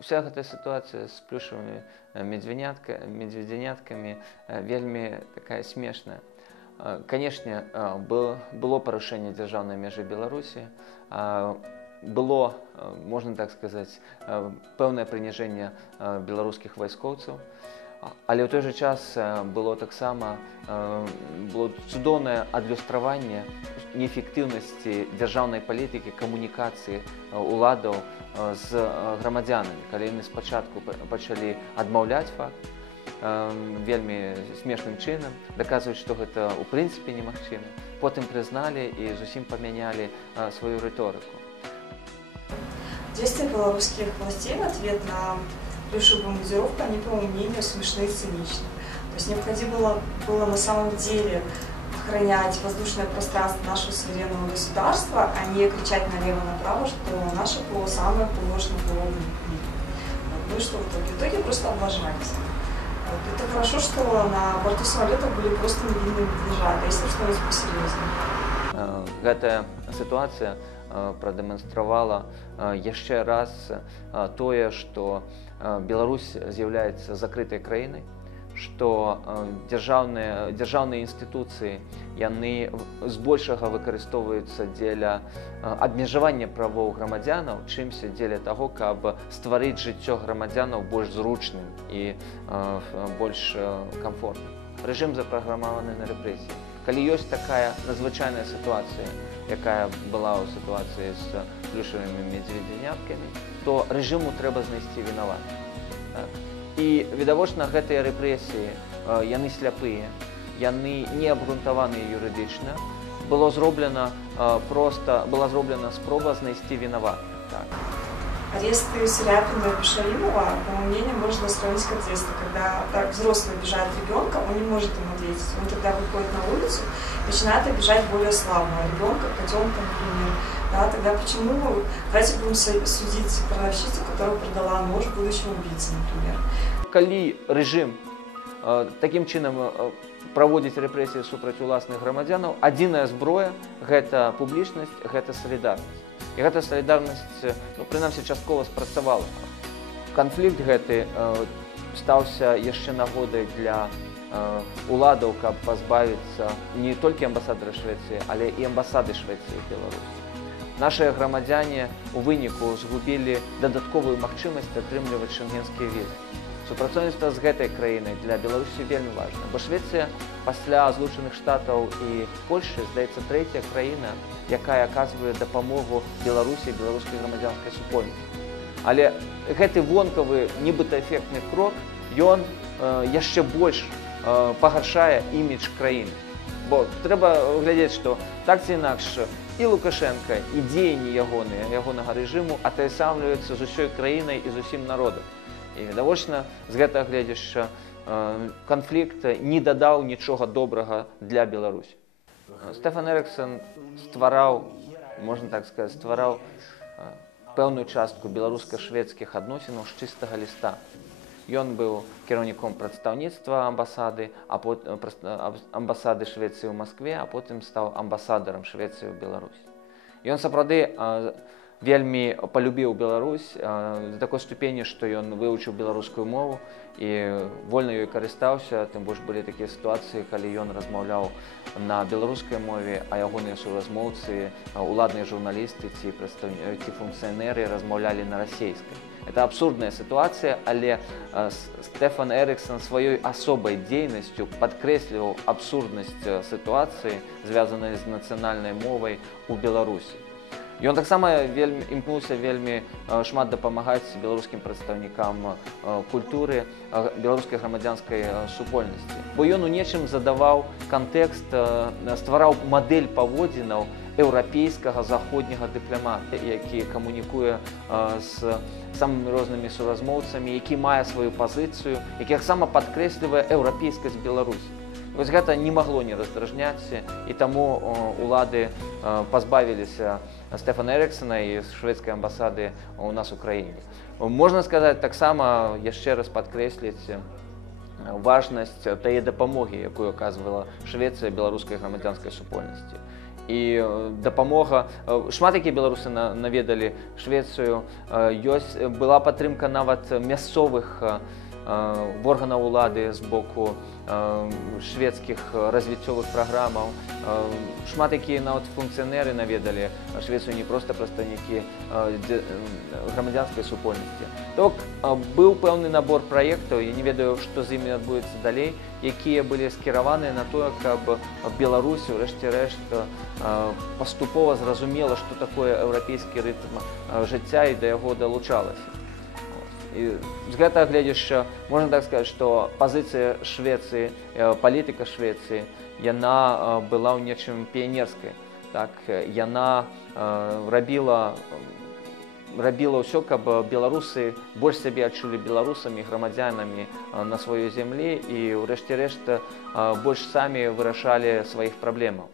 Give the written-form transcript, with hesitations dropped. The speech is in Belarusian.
Вся эта ситуация с плюшевыми медведянятками вельми такая смешная. Конечно, было парушэнне дзяржаўнай мяжы Беларусі, было, можна так сказаць, пэўнае прыніжэнне беларускіх вайскоўцаў, але ў той жа час было таксама цудоўнае адлюстраванне неэфектыўнасці дзяржаўнай палітыкі, камунікацыі уладаў з грамадзянамі, калі яны спачатку пачалі адмаўляць факт вельмі смешным чынам, даказваюць, што гэта ў прынцыпе немагчыма, потым прызналі і зусім памянялі сваю рыторыку. Действия белорусских властей в ответ на плюшевую мундировку, они, по моему мнению, смешны и циничны. То есть необходимо было на самом деле охранять воздушное пространство нашего суверенного государства, а не кричать налево-направо, что наше ПВО самое положено ПВО в мире. Ну и что в итоге? В итоге просто облажались. Это хорошо, что на борту самолета были просто невинные медвежата, если что-нибудь посерьезнее. Эта ситуация продемонстрировала еще раз то, что Беларусь является закрытой краиной, что державные институции яны збольшага выкарыстоўваюцца дзеля абмежавання правоў грамадзянаў, чымся дзеля таго, каб стварыць жыццё грамадзянаў больш зручным і больш комфортным. Рэжым запраграмаваны на рэпрэсіі. Калі ёсць такая надзвычайная сітуацыя, якая была ў сітуацыі з плюшавымі медведяняткамі, то рэжыму трэба знайсці вінаватых. І відавочна гэтыя рэпрэсіі, яны сляпыя, яны не абгрунтаваныя юрыдычна. Была зроблена спроба знайсці вінаватых. Аресты Серябина и Шаримова, по моему мнению, можно сравнить как детство, когда взрослый обижает ребенка, он не может ему ответить. Он тогда выходит на улицу, начинает обижать более слабого ребенка, котенка, например. Да, тогда почему? Давайте будем судить продавщицу, которая продала нож будущему убийце, например. Калі рэжым такім чынам праводзіць рэпрэсіі супраць уласных грамадзянаў, адзіная зброя – гэта публічнасць, гэта салідарнасць. І гэта салідарнасць, прынамсі, часткова спрацавала. Канфлікт гэты стаўся яшчэ нагодай для уладаў, каб пазбавіцца не толькі амбасадара Швецыі, але і амбасады Швецыі ў Беларусі. Нашыя грамадзяне ў выніку згубілі дадатковую магчымасць атрымліваць шэнгенскія візы. Супрацоўніцтва з гэтай краінай для Беларусі вельмі важна, бо Швецыя пасля Злучаных Штатаў і Польшчы, здаецца, трэцяя краіна, якая аказвае дапамогу Беларусі і беларускай грамадзянскай супольнасці. Але гэты вонкавы, нібыта эфектны крок, ён яшчэ больш пагаршае імідж краіны. Бо трэба глядзець, што так ці інакш і Лукашенка, і дзеянні ягонага рэжыму атаясамліваюцца з усёй краінай і з усім народам. І відавочна, з гэтага гледзяшча, канфлікт не дадаў нічога добрага для Беларусі. Стэфан Эрыксан ствараў, можна так сказаць, пэўную частку беларуска-шведскіх адносінаў з чыстага ліста. Ён быў кіраўніком прадстаўніцтва амбасады Швецыі ў Маскве, а потым стаў амбасадарам Швецыі ў Беларусі. Ён сапраўды вельмі палюбіў Беларусь да такой ступені, што ён вывучыў беларускую мову і вольна ёй карыстаўся, тым больш былі такія сітуацыі, калі ён размаўляў на беларускай мове, а ягоныя суразмоўцы, уладныя журналісты ці функцыянеры размаўлялі на расейскай. Это абсурдная ситуация, але Стэфан Эрыксан сваёй асобай дзейнасцю падкрэсліваў абсурднасць сітуацыі, звязанай з нацыянальнай мовай у Беларусі. Ён таксама імкнуўся вельмі шмат дапамагаць беларускім прадстаўнікам культуры, беларускай грамадзянскай супольнасці. Бо ён у нечым задаваў кантэкст, ствараў мадэль паводзінаў еўрапейскага заходняга дыпламата, які камунікуе з самымі рознымі суразмоўцамі, які мае сваю пазіцыю, які таксама падкрэслівае еўрапейскасць Беларусі. Вось гэта не магло не раздражняць, і таму улады пазбавіліся Стэфана Эрыксана і шведскай амбасады у нас у краіне. Можна сказаць, таксама яшчэ раз падкрэсліць важнасць тае дапамогі, якую аказвала Швецыя беларускай грамадзянскай супольнасці. і дапамога. Шмат якія беларусы наведалі Швецыю. Была падтрымка нават мясцовых органаў улады з боку шведскіх развіццёвых праграмаў. Шмат якія нават функцыянеры наведалі Швецыю, не проста прадстаўнікі грамадзянскай супольнасці. То быў пэўны набор праектаў, я не ведаю, што з імі адбудзецца далей, якія былі скіраваныя на тое, каб Беларусь, урэшце рэшт, паступова зразумела, што такое еўрапейскі рытм жыцця і да яго далучалася. І з гэтага гледзяча можна так сказаць, што пазіцыя Швецыі, палітыка Швецыі, яна была ў нечым піянерскай. Так, яна рабіла ўсё, каб беларусы больш сябе адчулі беларусамі, грамадзянамі на сваёй зямлі і, ўрэшце рэшт, больш самі вырашалі сваіх праблемаў.